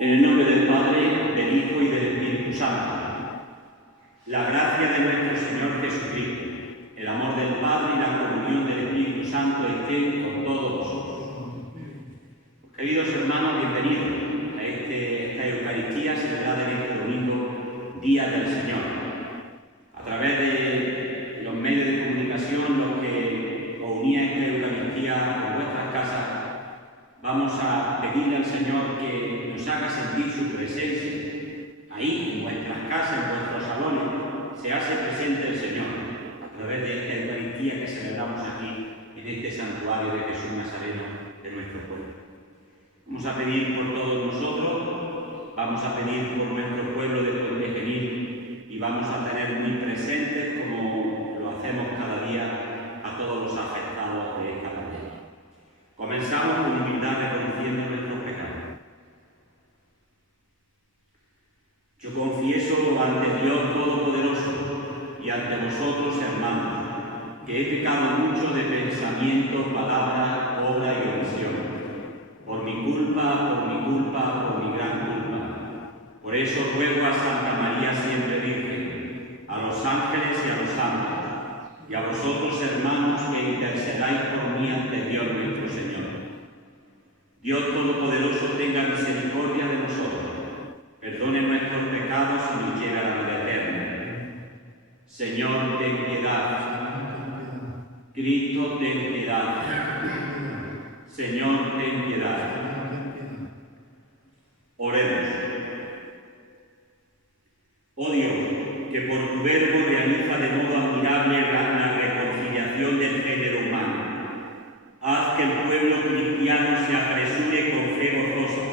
En el nombre del Padre, del Hijo y del Espíritu Santo. La gracia de nuestro Señor Jesucristo, el amor del Padre y la comunión del Espíritu Santo estén con todos vosotros. Queridos hermanos, bienvenidos a esta Eucaristía celebrada en este domingo, Día del Señor. A través de los medios de comunicación, los que os unís a esta Eucaristía en vuestras casas, vamos a pedirle al Señor que nos haga sentir su presencia. Ahí, en vuestras casas, en vuestros salones, se hace presente el Señor a través de esta Eucaristía que celebramos aquí, en este santuario de Jesús Nazareno de nuestro pueblo. Vamos a pedir por todos nosotros, vamos a pedir por nuestro pueblo de Puente Genil y vamos a tener muy presentes, como lo hacemos cada día, a todos los afectados de esta pandemia. Comenzamos con humildad reconociendo nuestros pecados. Yo confieso ante Dios Todopoderoso y ante vosotros, hermanos, que he pecado mucho de pensamiento, palabra, obra y omisión. Por mi culpa, por mi gran culpa. Por eso ruego a Santa María siempre Virgen, a los ángeles y a los santos, y a vosotros, hermanos, que intercedáis por mí ante Dios nuestro Señor. Dios Todopoderoso tenga misericordia de nosotros, perdone nuestros pecados y nos lleve a la vida eterna. Señor, ten piedad. Cristo, ten piedad. Señor, ten piedad. Oremos. Oh Dios, que por tu verbo realiza de modo admirable la reconciliación del género humano, haz que el pueblo cristiano se apresure con fe gozosa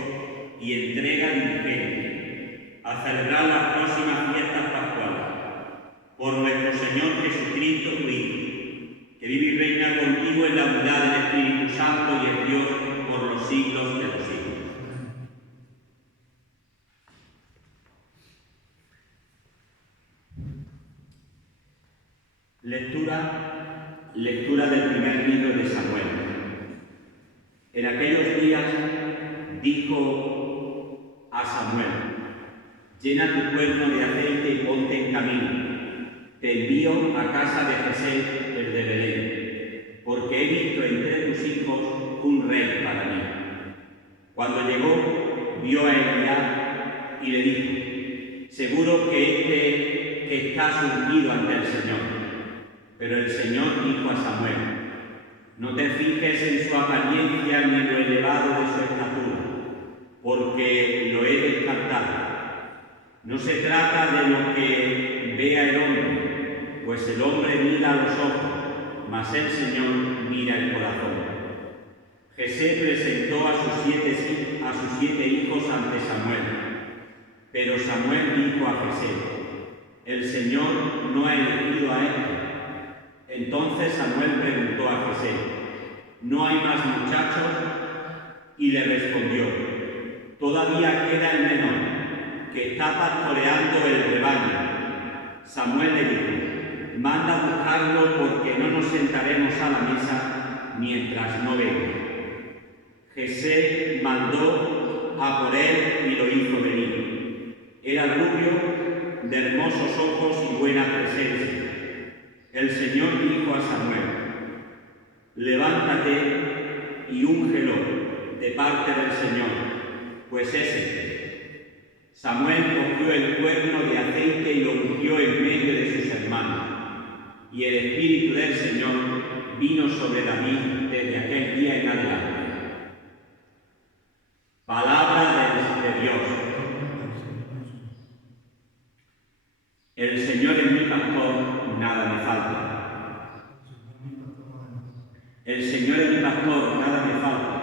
y entrega diligente a celebrar las próximas fiestas pascuales. Por nuestro Señor Jesucristo, tu Hijo, que vive y reina contigo en la unidad del Espíritu Santo y es Dios por los siglos de los siglos. Lectura del primer libro de Samuel. En aquellos días dijo a Samuel: llena tu cuerno de aceite y ponte en camino. Te envío a casa de Jesé, el de Belén, porque he visto entre tus hijos un rey para mí. Cuando llegó, vio a Eliab y le dijo: seguro que estás ungido ante el Señor. Pero el Señor dijo a Samuel: no te fijes en su apariencia ni en lo elevado de su estatura, porque lo he descartado. No se trata de lo que vea el hombre, pues el hombre mira a los ojos, mas el Señor mira el corazón. Jesé presentó a sus siete hijos ante Samuel, pero Samuel dijo a Jesé: el Señor no ha elegido a él. Entonces Samuel preguntó a Jesé: ¿no hay más muchachos? Y le respondió: todavía queda el menor, que está pastoreando el rebaño. Samuel le dijo: manda a buscarlo, porque no nos sentaremos a la mesa mientras no venga. Jesé mandó a por él y lo hizo venir. Era rubio, de hermosos ojos y buena presencia. El Señor dijo a Samuel: levántate y úngelo de parte del Señor, pues es este. Samuel cogió el cuerno de aceite y lo ungió en medio de sus hermanos, y el Espíritu del Señor vino sobre David desde aquel día en adelante. Palabra de Dios. El Señor es mi pastor, nada me falta. El Señor es mi pastor, nada me falta.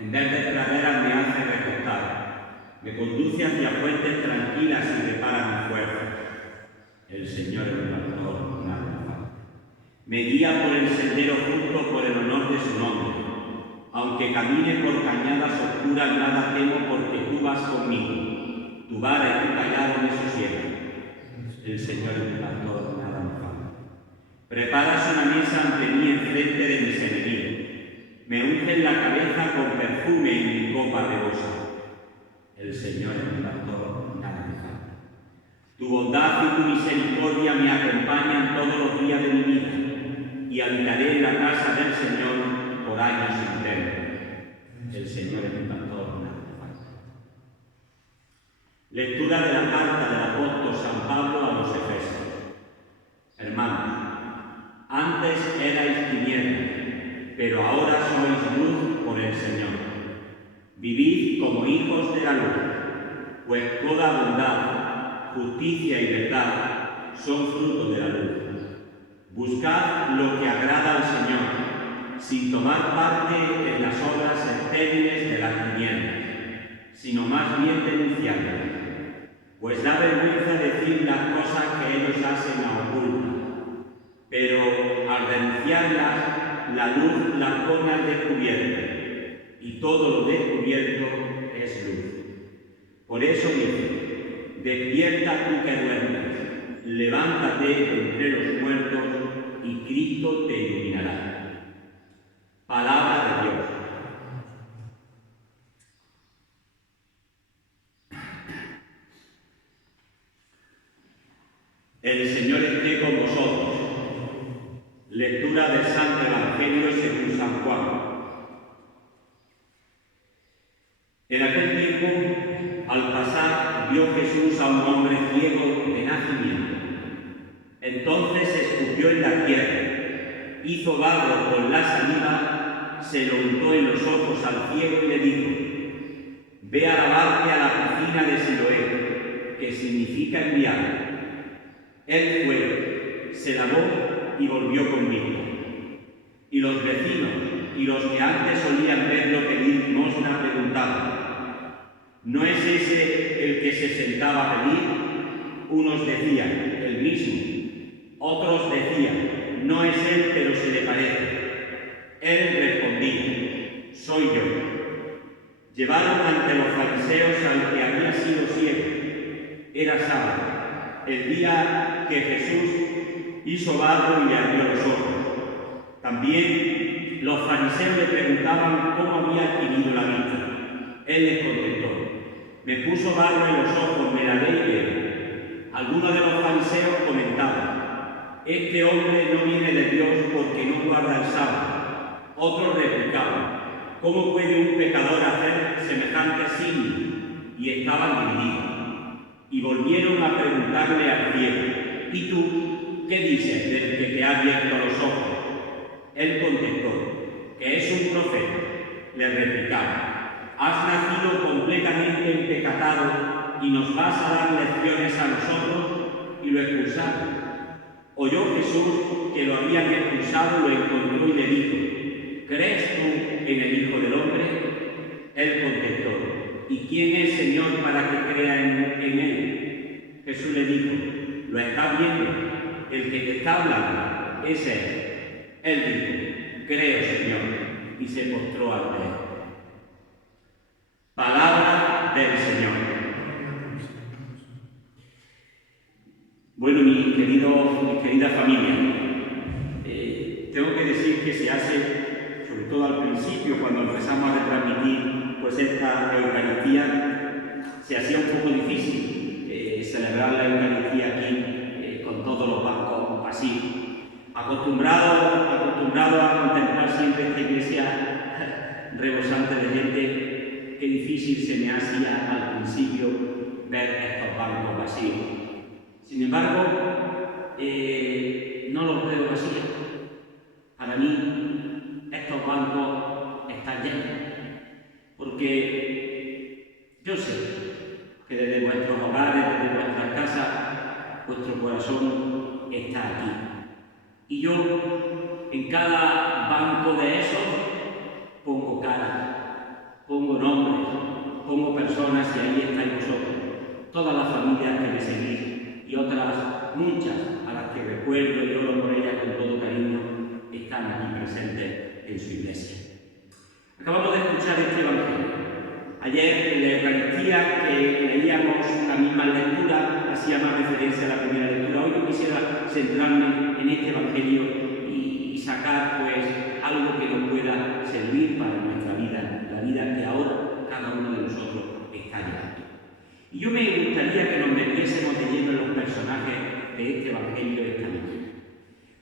En vez de praderas me hace recostar. Me conduce hacia fuentes tranquilas y repara mis fuerzas. El Señor es mi pastor, nada me falta. Me guía por el sendero justo por el honor de su nombre. Aunque camine por cañadas oscuras, nada temo, porque tú vas conmigo. Tu vara y tu callado me sosiegan. El Señor es mi pastor, nada me falta. Preparas una mesa ante mí enfrente de mis enemigos. Me unges la cabeza con perfume y mi copa rebosa. El Señor misericordia me acompañan todos los días de mi vida y habitaré en la casa del Señor por años enteros. El Señor es mi pastor, nada me falta. Lectura de la carta del apóstol San Pablo a los Efesios. Hermanos, antes erais tinieblas, pero ahora sois luz por el Señor. Vivid como hijos de la luz, pues toda bondad, justicia y verdad son frutos de la luz. Buscad lo que agrada al Señor, sin tomar parte en las obras estériles de las tinieblas, sino más bien denunciándolas. Pues da vergüenza decir las cosas que ellos hacen a ocultas, pero al denunciarlas, la luz las pone al descubierto, y todo lo descubierto es luz. Por eso dice: despierta tú que duermes, levántate de entre los muertos, y Cristo te iluminará. Palabra de Dios. El Señor esté con vosotros. Lectura del Santo Evangelio según San Juan. En aquel tiempo, al pasar, vio Jesús a un hombre ciego de nacimiento. Entonces escupió en la tierra, hizo barro con la saliva, se lo untó en los ojos al ciego y le dijo: ve a lavarte a la piscina de Siloé, que significa enviado. Él fue, se lavó y volvió conmigo. Y los vecinos y los que antes solían verlo pedir limosna preguntaban: ¿no es ese el que se sentaba a pedir? Unos decían: el mismo. Otros decían: no es él, pero se le parece. Él respondía: soy yo. Llevaron ante los fariseos al que había sido ciego. Era sábado, el día que Jesús hizo barro y le abrió los ojos. También los fariseos le preguntaban cómo había adquirido la vista. Él les contestó: me puso barro en los ojos, me lavé y veo. Algunos de los fariseos comentaban: este hombre no viene de Dios porque no guarda el sábado. Otros replicaban: ¿cómo puede un pecador hacer semejante signo? Y estaban divididos. Y volvieron a preguntarle al ciego: ¿y tú qué dices del que te ha abierto los ojos? Él contestó: que es un profeta. Le replicaban: has nacido completamente empecatado y nos vas a dar lecciones a nosotros. Y lo expulsaron. Oyó Jesús que lo habían expulsado, lo encontró y le dijo: ¿crees tú en el Hijo del Hombre? Él contestó: ¿y quién es, Señor, para que crea en él? Jesús le dijo: ¿lo estás viendo? El que te está hablando es él. Él dijo: creo, Señor, y se postró ante él. Palabra del Señor. Bueno, mi querida familia, tengo que decir que se hace, sobre todo al principio, cuando empezamos a retransmitir pues esta Eucaristía, se hacía un poco difícil celebrar la Eucaristía aquí con todos los bancos vacíos. Acostumbrado a contemplar siempre esta iglesia rebosante de gente, qué difícil se me hacía al principio ver estos bancos vacíos. Sin embargo, no los veo vacíos. Para mí, estos bancos están llenos, porque yo sé que desde vuestros hogares, desde vuestras casas, vuestro corazón está aquí. Y yo, en cada banco de esos, pongo caras, pongo nombres, pongo personas, y ahí estáis vosotros, todas las familias que me seguís, y otras muchas a las que recuerdo y oro por ellas con todo cariño, están aquí presentes en su iglesia. Acabamos de escuchar este Evangelio. Ayer en la Eucaristía que leíamos la misma lectura, hacía más referencia a la primera lectura. Hoy yo quisiera centrarme en este Evangelio y sacar pues algo que nos pueda servir para nuestra vida, la vida que ahora cada uno de nosotros está llevando. Y yo me gustaría que nos metiésemos de lleno en los personajes de este Evangelio esta mañana.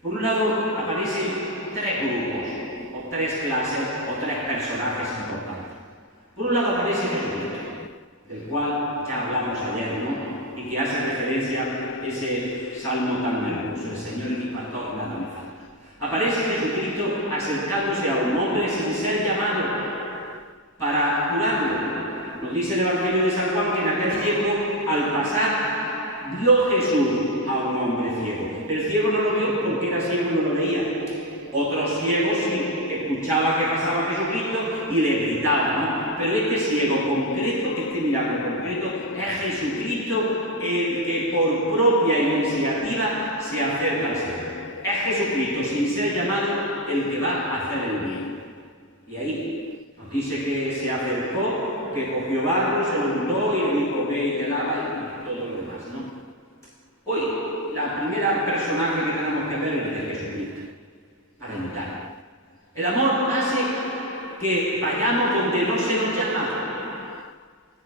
Por un lado, aparecen tres grupos, o tres clases, o tres personajes importantes. Por un lado aparece Jesucristo, del cual ya hablamos ayer, ¿no? Y que hace referencia a ese salmo tan hermoso, el Señor es mi pastor, nada me falta. Aparece Jesucristo acercándose a un hombre sin ser llamado para curarlo. Nos dice el Evangelio de San Juan que en aquel tiempo, al pasar, vio Jesús a un hombre ciego. El ciego no lo vio porque era ciego y no lo veía. Otros ciegos sí escuchaban que pasaba Jesucristo y le gritaban, ¿no? Pero este ciego concreto, este milagro concreto, es Jesucristo el que por propia iniciativa se acerca al cielo. Es Jesucristo, sin ser llamado, el que va a hacer el bien. Y ahí nos dice que se acercó, que cogió barro, se lo untó y le dijo ve y te lava y todo lo demás, ¿no? Hoy, la primera personaje que tenemos que ver es de Jesucristo, para imitar. El amor hace que vayamos donde no se nos llama,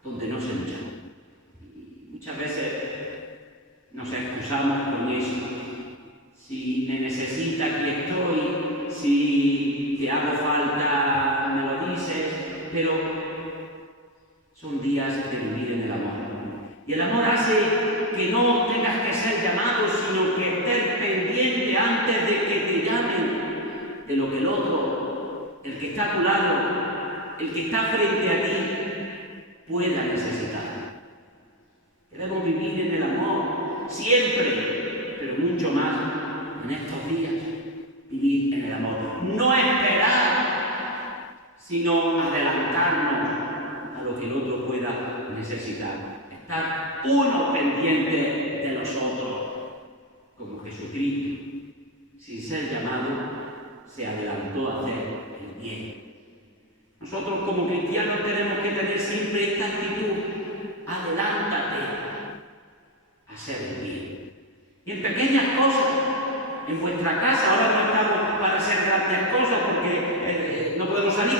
donde no se nos llama. Y muchas veces nos excusamos con eso. Si me necesita, aquí estoy. Si te hago falta, me lo dices. Pero son días de vivir en el amor. Y el amor hace que no tengas que ser llamado, sino que estés pendiente antes de que te llamen de lo que el otro, el que está a tu lado, el que está frente a ti, pueda necesitar. Debemos vivir en el amor siempre, pero mucho más en estos días, vivir en el amor. No esperar, sino adelantarnos a lo que el otro pueda necesitar. Estar uno pendiente de los otros, como Jesucristo, sin ser llamado, se adelantó a hacer el bien. Nosotros como cristianos tenemos que tener siempre esta actitud: adelántate a hacer el bien. Y en pequeñas cosas, en vuestra casa, ahora no estamos para hacer grandes cosas porque no podemos salir.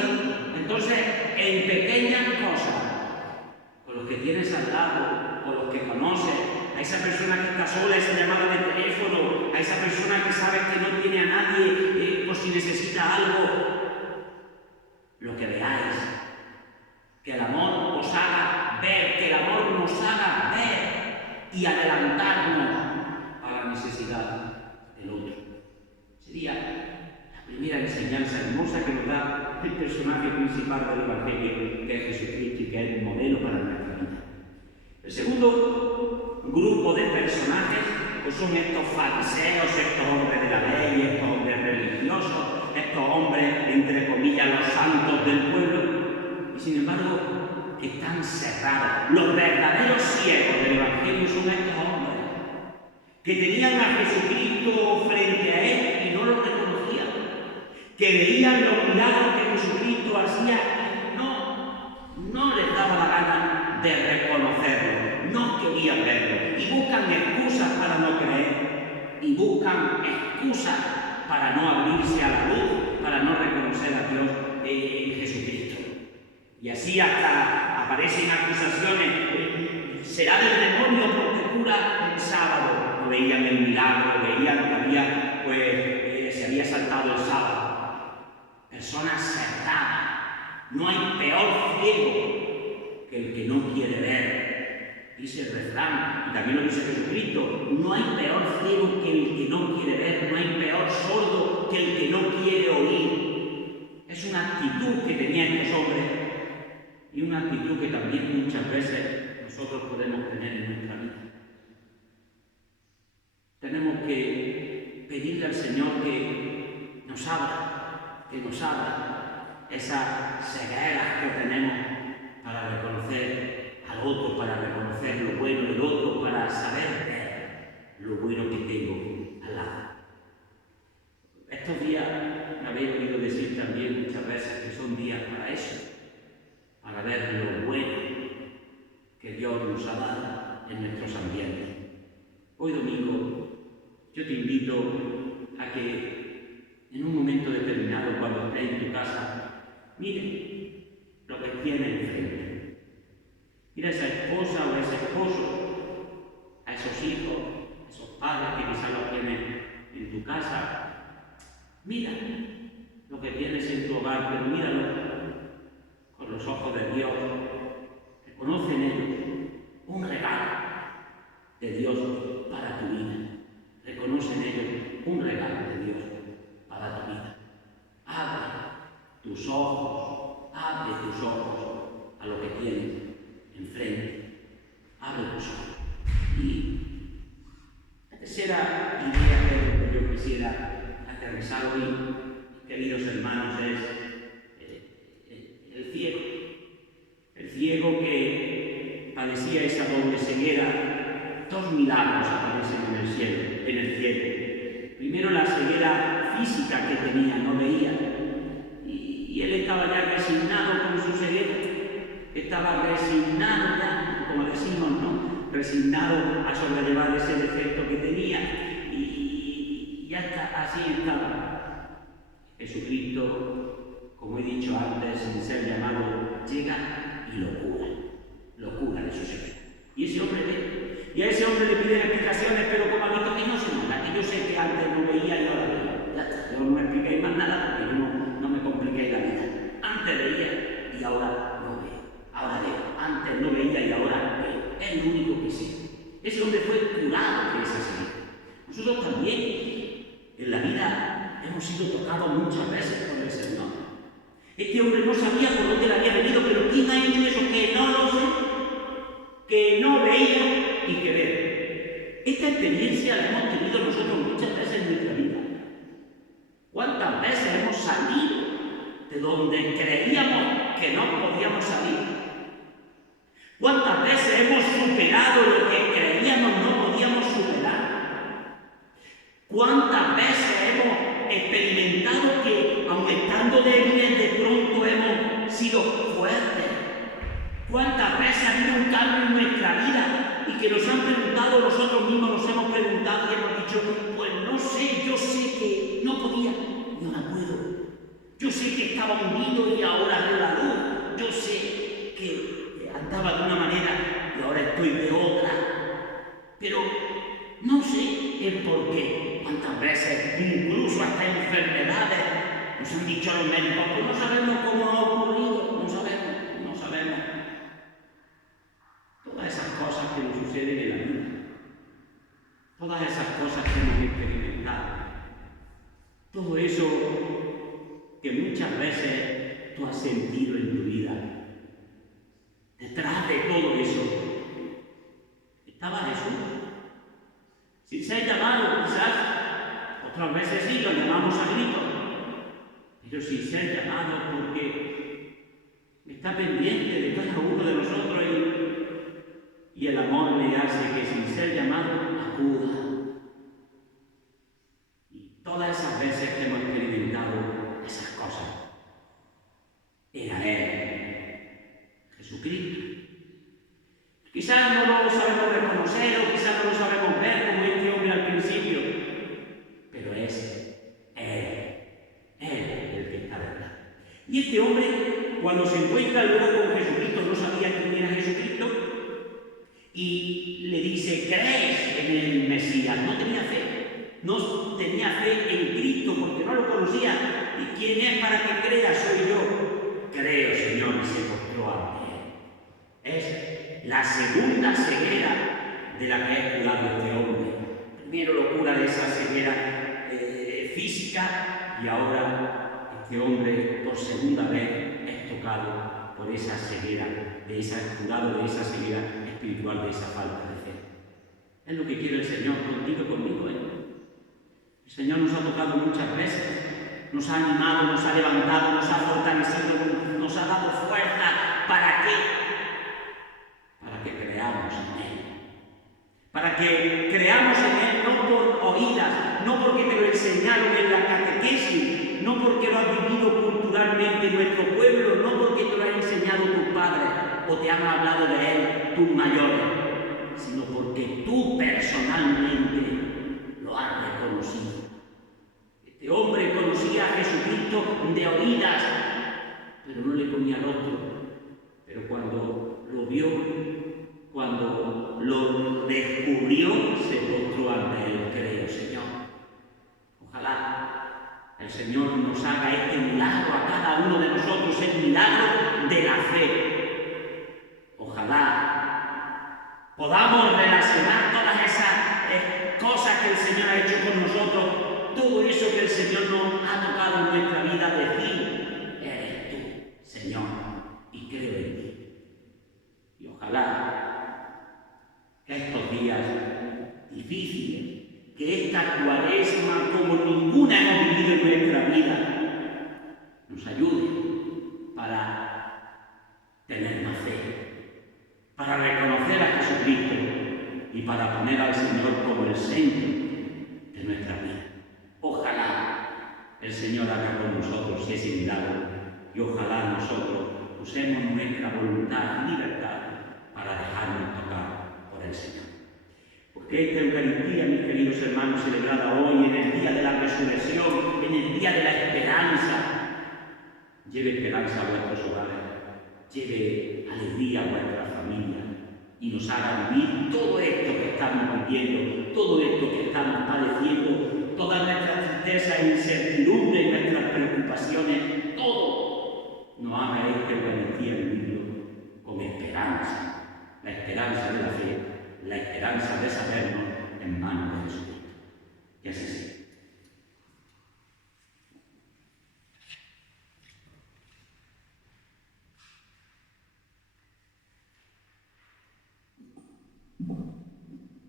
Entonces, en pequeñas cosas, con los que tienes al lado, con los que conoces, a esa persona que está sola, esa llamada de teléfono, a esa persona que sabes que no tiene a nadie por si necesita algo, lo que veáis, que el amor os haga ver, que el amor nos haga ver y adelantarnos a la necesidad del otro. Sería la primera enseñanza hermosa que nos da el personaje principal del Evangelio, que es Jesucristo y que es el modelo para nuestra vida. El segundo grupo de personajes pues son estos fariseos, estos hombres de la ley, estos hombres religiosos, estos hombres, entre comillas, los santos del pueblo, y sin embargo están cerrados. Los verdaderos ciegos del Evangelio son estos hombres que tenían a Jesucristo frente a él y no lo reconocían, que veían los milagros que Jesucristo hacía y no les daba la gana de reconocerlo, no querían verlo, y buscan excusas para no creer, y buscan excusas para no abrirse a la luz, para no reconocer a Dios en Jesucristo. Y así hasta aparecen acusaciones, será del demonio porque cura el sábado. No veían el milagro, veían que había, se había saltado el sábado. Personas cerradas. No hay peor ciego que el que no quiere ver. Dice el refrán, y también lo dice Jesucristo, no hay peor ciego que el que no quiere ver, no hay peor sordo que el que no quiere oír. Es una actitud que tenían estos hombres y una actitud que también muchas veces nosotros podemos tener en nuestra vida. Tenemos que pedirle al Señor que nos abra esas cegueras que tenemos para reconocer al otro, para reconocer lo bueno del otro, para saber ver lo bueno que tengo al lado. Estos días me habéis oído decir también muchas veces que son días para eso, para ver lo bueno que Dios nos ha dado en nuestros ambientes. Hoy domingo yo te invito a que en un momento determinado, cuando estés en tu casa, mire lo que tiene enfrente. Mira a esa esposa o a ese esposo, a esos hijos, a esos padres, padres que quizás los tienes en tu casa. Mira lo que tienes en tu hogar, pero míralo con los ojos de Dios. Reconocen ellos un regalo de Dios para tu vida. Reconocen ellos un regalo de Dios para tu vida. Abre tus ojos a lo que tienes enfrente. Abre tus ojos. Y la tercera idea que yo quisiera aterrizar hoy, queridos hermanos, es el ciego. El ciego que padecía esa doble ceguera. Dos milagros aparecen en el cielo. Primero, la ceguera física que tenía, no veía. Y él estaba ya resignado con su ceguera. Estaba resignado ya, como decimos, ¿no? Resignado a sobrellevar ese defecto que tenía. Y ya está, así estaba. Jesucristo, como he dicho antes, sin ser llamado, llega y lo cura de su ceguera. Y ese hombre ve. Y a ese hombre le piden explicaciones, pero como ha visto que no se nota, que yo sé que antes no veía y ahora veo. Ya está, yo no me expliquéis más nada porque yo no me compliquéis la vida. Antes veía y ahora no veo. Ahora veo. Antes no veía y ahora veo. Es lo único que sé. Ese hombre fue curado de esa ceguera. Nosotros también en la vida hemos sido tocados muchas veces por el Señor. Este hombre no sabía por dónde le había venido, pero ¿quién ha hecho eso? Que no lo sé. Que no veía y que ve. Esta experiencia la hemos tenido nosotros muchas veces en nuestra vida. ¿Cuántas veces hemos salido de donde creíamos que no podíamos salir? ¿Cuántas veces hemos superado lo que creíamos no podíamos superar? ¿Cuántas veces hemos experimentado que, aun estando débiles, de pronto hemos sido fuertes? ¿Cuántas veces ha habido un cambio en nuestra vida y que nos han preguntado, nosotros mismos nos hemos preguntado y hemos dicho, pues no sé, yo sé que no podía y ahora puedo. Yo sé que estaba hundido y ahora veo la luz. Yo sé que andaba de una manera y ahora estoy de otra. Pero no sé el por qué. ¿Cuántas veces, incluso hasta enfermedades, nos han dicho los médicos, pues no sabemos cómo ha ocurrido, no sabemos. Todas esas cosas que nos suceden en la vida, todas esas cosas que hemos experimentado, todo eso que muchas veces tú has sentido en tu vida, detrás de todo eso estaba Jesús. Sin ser llamado, quizás, otras veces sí, lo llamamos a gritos, pero sin ser llamado porque está pendiente de cada uno de nosotros y el amor le hace que sin ser llamado acuda. Y todas esas veces que hemos experimentado esas cosas, era Él, Jesucristo. Quizás no lo sabemos reconocer o quizás no lo sabemos ver como este hombre al principio, pero es Él el que está detrás. Y este hombre, cuando se encuentra luego con Jesucristo, no sabía quién era Jesucristo, y le dice, ¿crees en el Mesías? No tenía fe en Cristo porque no lo conocía. ¿Y quién es para que crea? Soy yo. Creo, Señor, y se postró ante Él. Es la segunda ceguera de la que es curado este hombre. Primero lo cura de esa ceguera física y ahora este hombre por segunda vez es tocado por esa ceguera, curado de esa ceguera espiritual, de esa falta de fe. Es lo que quiere el Señor contigo y conmigo. El Señor nos ha tocado muchas veces, nos ha animado, nos ha levantado, nos ha fortalecido, nos ha dado fuerza. ¿Para qué? Para que creamos en Él. Para que creamos en Él no por oídas, no porque te lo enseñaron en la catequesis, no porque lo has vivido culturalmente en nuestro pueblo, no porque te lo han enseñado tus padres o te han hablado de Él tus mayores, sino porque tú personalmente lo has reconocido. Este hombre conocía a Jesucristo de oídas, pero no le ponía rostro. Pero cuando lo vio, cuando lo descubrió, se postró ante Él. Señor. Ojalá el Señor nos haga este milagro a cada uno de nosotros, el milagro de la fe. Ojalá podamos relacionar todas esas cosas que el Señor ha hecho con nosotros, todo eso que el Señor nos ha tocado en nuestra vida, decir, eres tú, Señor, y creo en ti. Y ojalá que estos días difíciles, que esta cuaresma, como ninguna hemos vivido en nuestra vida, nos ayude para tener más fe, para reconocer a Jesucristo y para poner al Señor como el centro de nuestra vida. Ojalá el Señor haga con nosotros ese milagro y ojalá nosotros usemos nuestra voluntad y libertad para dejarnos tocar por el Señor. Porque esta Eucaristía, mis queridos hermanos, celebrada hoy en el día de la resurrección, en el día de la esperanza, lleve esperanza a vuestros hogares, lleve alegría a vuestra familia y nos haga vivir todo esto que estamos viviendo, todo esto que estamos padeciendo, todas nuestras tristezas e incertidumbres, nuestras preocupaciones, todo nos haga esta Eucaristía vivirlo con esperanza, la esperanza de la fe, la esperanza de sabernos en manos de Jesucristo. Y así sea.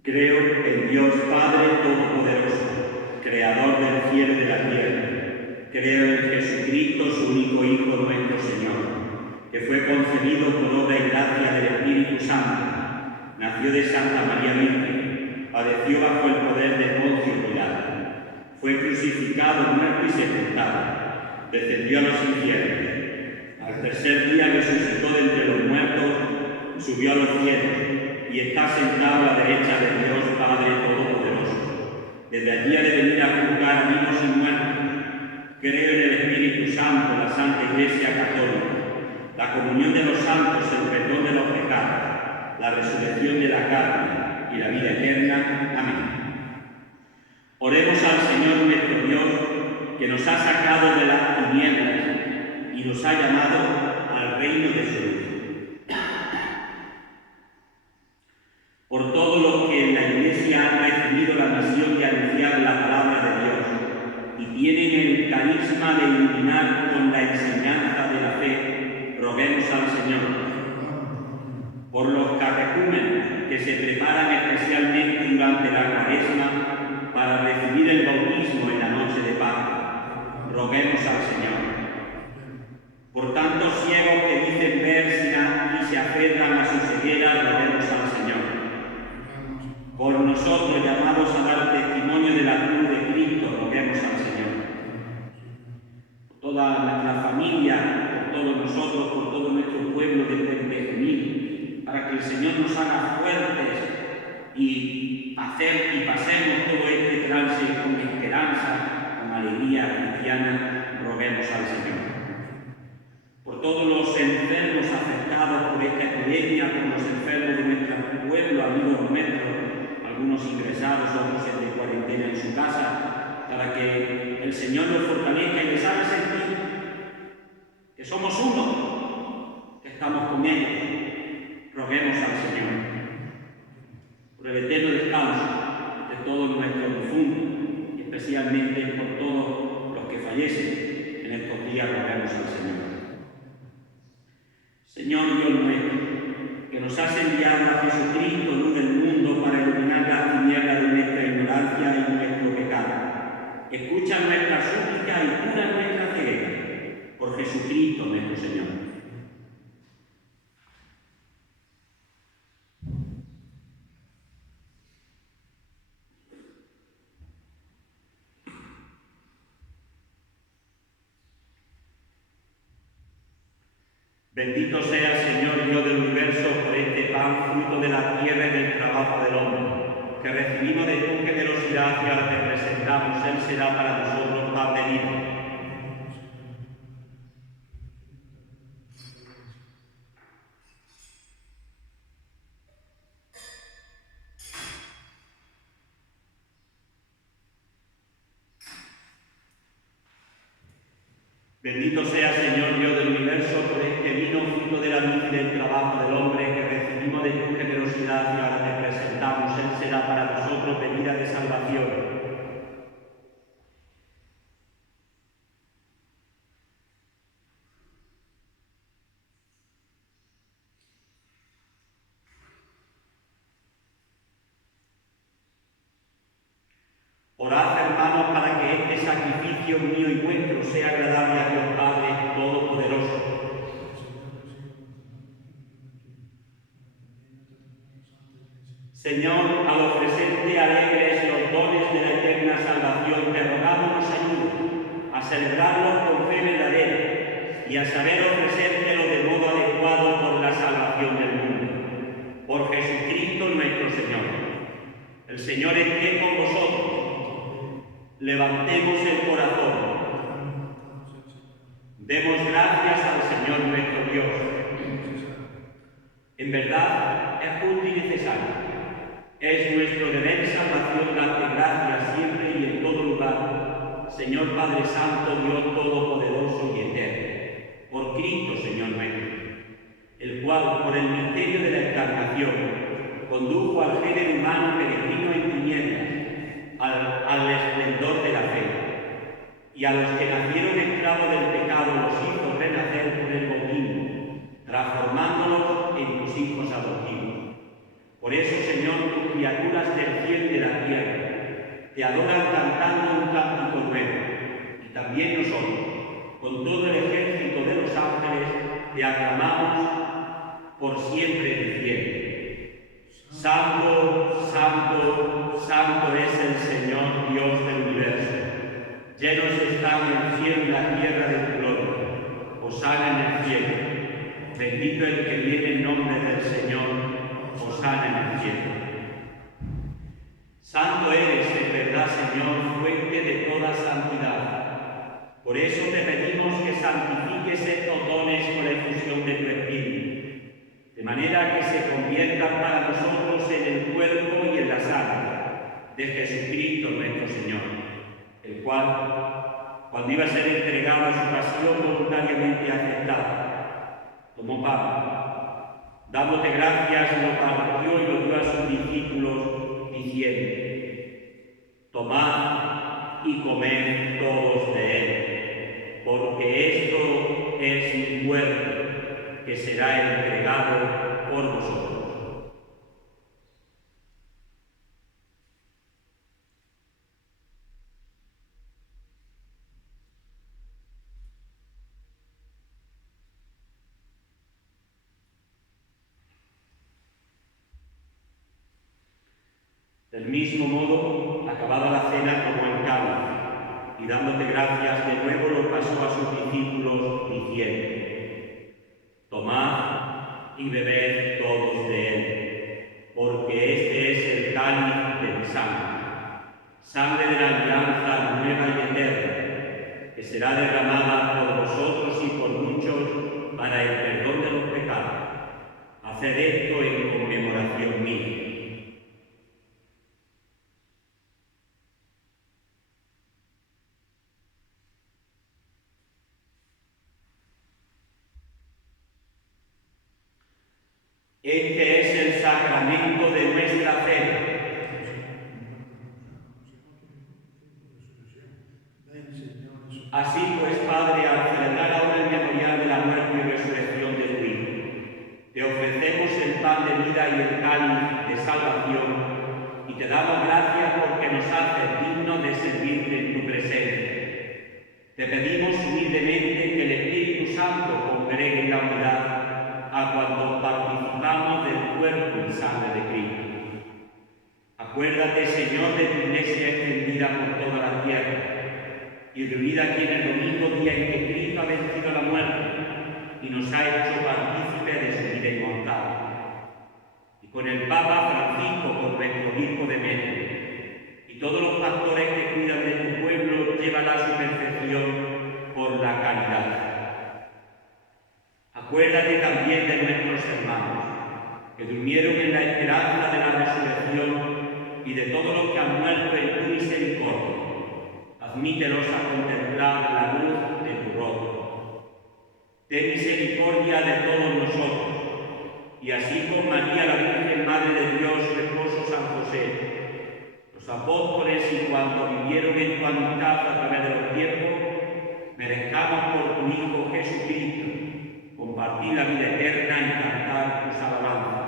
Creo en Dios Padre Todopoderoso, Creador del cielo y de la tierra. Creo en Jesucristo, su único Hijo, nuestro Señor, que fue concebido por obra y gracia del Espíritu Santo. Nació de Santa María Virgen, padeció bajo el poder de Poncio Pilato, fue crucificado, muerto y sepultado, descendió a los infiernos. Al tercer día resucitó de entre los muertos, subió a los cielos y está sentado a la derecha de Dios Padre Todopoderoso. Desde allí ha de venir a juzgar vivos y muertos. Creo en el Espíritu Santo, la Santa Iglesia Católica, la comunión de los santos, el perdón de los pecados, la resurrección de la carne y la vida eterna. Amén. Oremos al Señor nuestro Dios, que nos ha sacado de las tinieblas y nos ha llamado al reino de su luz. Por todos los que en la Iglesia han recibido la misión de anunciar la palabra de Dios y tienen el carisma de iluminar con la enseñanza de la fe, roguemos al Señor. Por los catecúmenos que se preparan especialmente durante la Cuaresma para recibir el bautismo en la noche de Pascua, roguemos al Señor. Por tantos ciegos que dicen ver y se aferran a su ceguera, roguemos al Señor. Por nosotros llamados a dar testimonio de la cruz de Cristo, roguemos al Señor. Por toda nuestra familia, por todos nosotros, por todo nuestro pueblo de Puente Genil, para que el Señor nos haga fuertes y pasemos todo este trance con esperanza, con alegría cristiana, roguemos al Señor. Por todos los enfermos afectados por esta epidemia, por los enfermos de nuestro pueblo, amigos nuestros, algunos ingresados, otros de cuarentena en su casa, para que el Señor los fortalezca y les haga sentir que somos uno, que estamos con ellos. Roguemos al Señor por el eterno descanso de todos nuestros difuntos, y especialmente por todos los que fallecen en estos días, roguemos al Señor. Señor Dios nuestro, que nos has enviado a Jesucristo, luz del mundo, para iluminar las tinieblas de nuestra ignorancia y nuestro pecado. Escucha nuestra súplica y cura nuestra ceguera. Por Jesucristo nuestro Señor. Bendito sea, Señor Dios del universo, por este pan, fruto de la tierra y del trabajo del hombre, que recibimos de tu generosidad y al que presentamos, Él será para nosotros pan de vida. Bendito sea, Señor Dios del universo, por este vino, fruto de la luz y del trabajo del hombre, que recibimos de tu generosidad y ahora te presentamos. Él será para nosotros bebida de salvación. Orad, hermanos, para que este sacrificio mío y vuestro sea agradable a Dios Padre Todopoderoso. Señor, al ofrecerte alegres los dones de la eterna salvación, te rogamos nos ayude a celebrarlos con fe verdadera y a saber ofrecértelo de modo adecuado por la salvación del mundo. Por Jesucristo nuestro Señor. El Señor esté con vosotros. Levantemos el corazón. Demos gracias al Señor nuestro Dios. En verdad, es justo y necesario. Es nuestro deber salvación darte gracias siempre y en todo lugar, Señor Padre Santo, Dios Todopoderoso y Eterno, por Cristo, Señor nuestro, el cual, por el misterio de la encarnación, condujo al género humano peregrino en tinieblas, al esplendor de la fe, y a los que nacieron esclavos del pecado los hizo renacer por el bautismo, transformándolos en tus hijos adoptivos. Por eso, Señor, tus criaturas del cielo y de la tierra te adoran cantando un cántico nuevo, y también nosotros, con todo el ejército de los ángeles, te aclamamos por siempre diciendo: Santo, Santo, Santo es el Señor Dios del universo. Llenos están el cielo y la tierra de tu gloria. Hosana en el cielo. Bendito el que viene en nombre del Señor. Hosana en el cielo. Santo eres, en verdad, Señor, fuente de toda santidad. Por eso te pedimos que santifiques estos dones con la efusión de tu Espíritu, de manera que se conviertan para nosotros en el cuerpo y en la sangre de Jesucristo nuestro Señor, el cual, cuando iba a ser entregado a su pasión voluntariamente aceptada, tomó pan, dándote gracias, lo partió y lo dio a sus discípulos, diciendo: Tomad y comed todos de él, porque esto es mi cuerpo, que será entregado por vosotros. Del mismo modo, acabada la cena, tomó el cáliz y dándote gracias de nuevo lo pasó a sus discípulos diciendo: Tomad y bebed todos de él, porque este es el cáliz de mi sangre de la alianza nueva y eterna, que será derramada por vosotros y por muchos para el perdón de los pecados. Haced esto en conmemoración mía. Este es el sacramento de nuestra fe. Así pues, Padre, al celebrar ahora el memorial de la muerte y resurrección de tu Hijo, te ofrecemos el pan de vida y el cáliz de salvación, y te damos gracias porque nos haces dignos de servirte en tu presencia. Te pedimos humildemente que el Espíritu Santo congregue en la unidad a cuando participamos del cuerpo y sangre de Cristo. Acuérdate, Señor, de tu Iglesia extendida por toda la tierra y reunida aquí en el domingo, día en que Cristo ha vencido la muerte y nos ha hecho partícipes de su vida inmortal. Y con el Papa Francisco, por nuestro obispo de México, y todos los pastores que cuidan de tu pueblo, llévala a su perfección por la caridad. Acuérdate también de nuestros hermanos, que durmieron en la esperanza de la resurrección, y de todos los que han muerto en tu misericordia. Admítelos a contemplar la luz de tu rostro. de todos nosotros, y así con María la Virgen, Madre de Dios, su esposo San José, los apóstoles y cuantos vivieron en tu amistad a través de los tiempos, merezcamos por tu Hijo Jesucristo compartir la vida eterna y cantar tus alabanzas.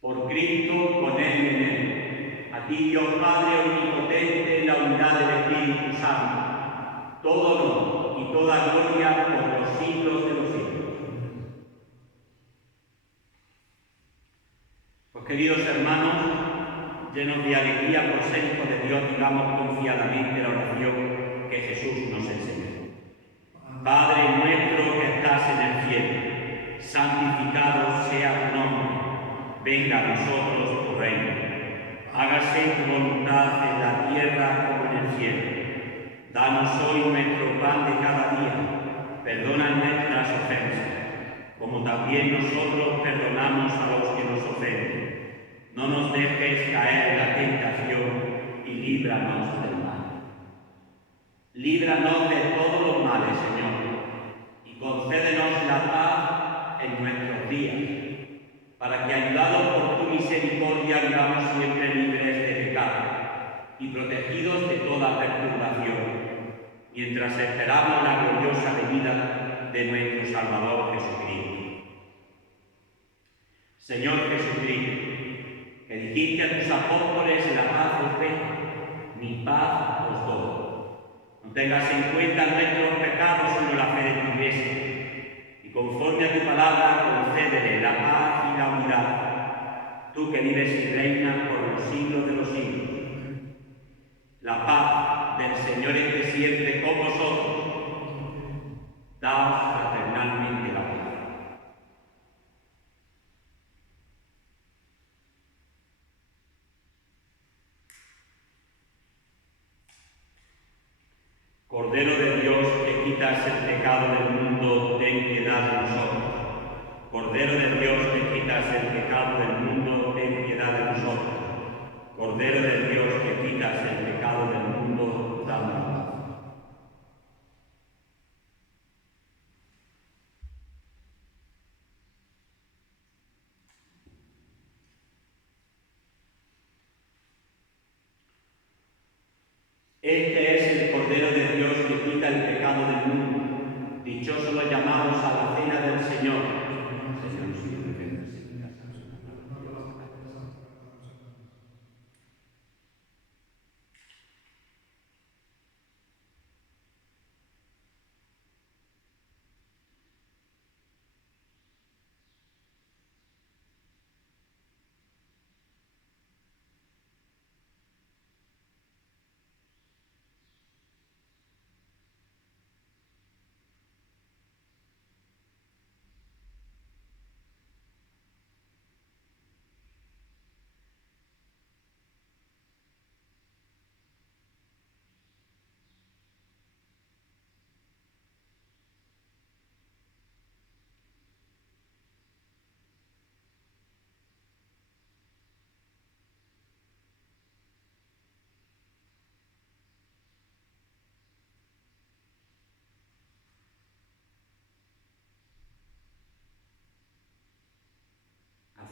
Por Cristo, con Él y en Él, a ti Dios Padre omnipotente, en la unidad del Espíritu Santo, todo honor y toda gloria por los siglos de los siglos. Pues queridos hermanos, llenos de alegría por ser hijos de Dios, digamos confiadamente la oración que Jesús nos enseñó. Padre nuestro que estás en el cielo, santificado sea tu nombre. Venga a nosotros tu reino. Hágase tu voluntad en la tierra como en el cielo. Danos hoy nuestro pan de cada día. Perdona nuestras ofensas, como también nosotros perdonamos a los que nos ofenden. No nos dejes caer en la tentación y líbranos del mal. Líbranos de todos los males, Señor, y concédenos la paz en nuestros días, para que, ayudados por tu misericordia, vivamos siempre libres de pecado y protegidos de toda perturbación, mientras esperamos la gloriosa venida de nuestro Salvador Jesucristo. Señor Jesucristo, que dijiste a tus apóstoles: la paz os dejo, mi paz os doy. No tengas en cuenta nuestros pecados, sino la fe de tu Iglesia, y conforme a tu palabra concédele la paz y la unidad, tú que vives y reinas por los siglos de los siglos. La paz del Señor esté siempre con vosotros. Daos fraternalmente la paz. Cordero de Dios, que quitas el pecado del mundo, ten piedad de nosotros. Cordero de Dios, que quitas el pecado del mundo, ten piedad de nosotros. Cordero de Dios, que quitas el pecado del mundo, danos paz. Este es el Cordero de Dios que quita el pecado del mundo. Dichosos los llamados a la cena del Señor. Señor, sí,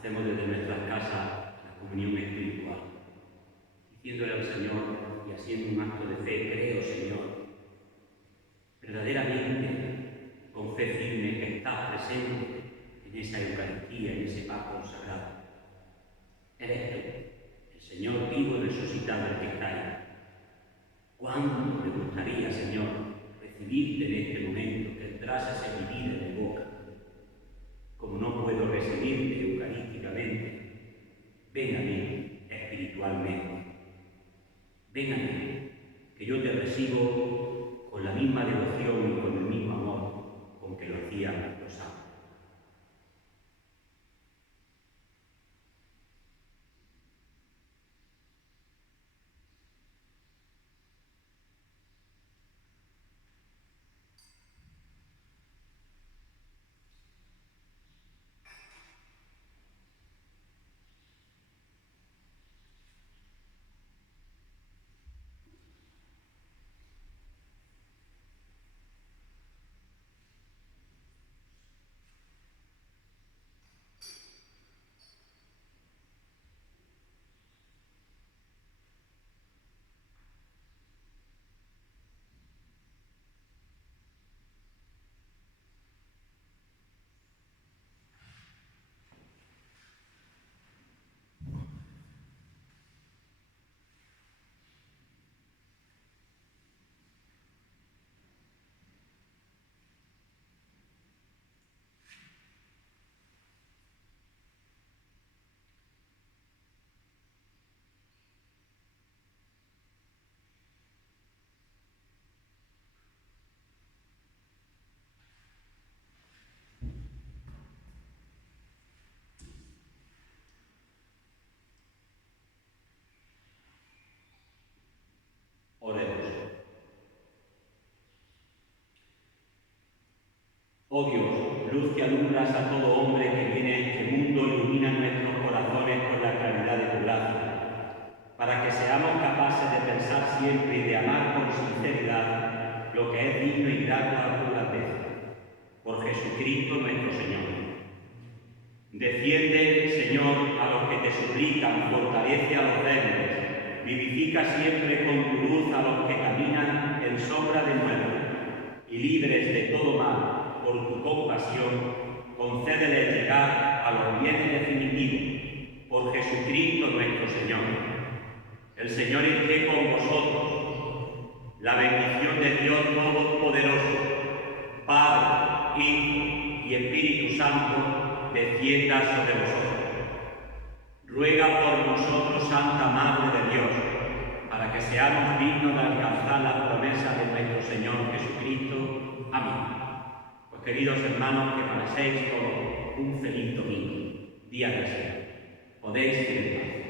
hacemos desde nuestras casas la comunión espiritual, diciéndole al Señor y haciendo un acto de fe: creo, Señor, verdaderamente, con fe firme, que estás presente en esa Eucaristía, en ese pan consagrado. Eres tú, el Señor vivo y resucitado, el que está ahí. ¿Cuánto me gustaría, Señor, recibirte en este momento, que entrases en mi vida, en mi boca? Como no puedo recibirte eucarísticamente, ven a mí espiritualmente. Ven a mí, que yo te recibo con la misma devoción y con el mismo amor con que lo hacían los santos. Oh Dios, luz que alumbras a todo hombre que viene a este mundo, ilumina nuestros corazones con la claridad de tu gracia, para que seamos capaces de pensar siempre y de amar con sinceridad lo que es digno y grato a tu grandeza. Por Jesucristo nuestro Señor. Defiende, Señor, a los que te suplican, fortalece a los débiles, vivifica siempre con tu luz a los que caminan en sombra de muerte, y libres de todo mal por tu compasión, concédeles llegar a los bienes definitivos. Por Jesucristo nuestro Señor. El Señor esté con vosotros. La bendición de Dios Todopoderoso, Padre, Hijo y Espíritu Santo, descienda sobre vosotros. Ruega por nosotros, Santa Madre de Dios, para que seamos dignos de alcanzar las promesas de nuestro Señor Jesucristo. Amén. Pues, queridos hermanos, que paséis todos un feliz domingo, día del Señor. Podéis ir en paz.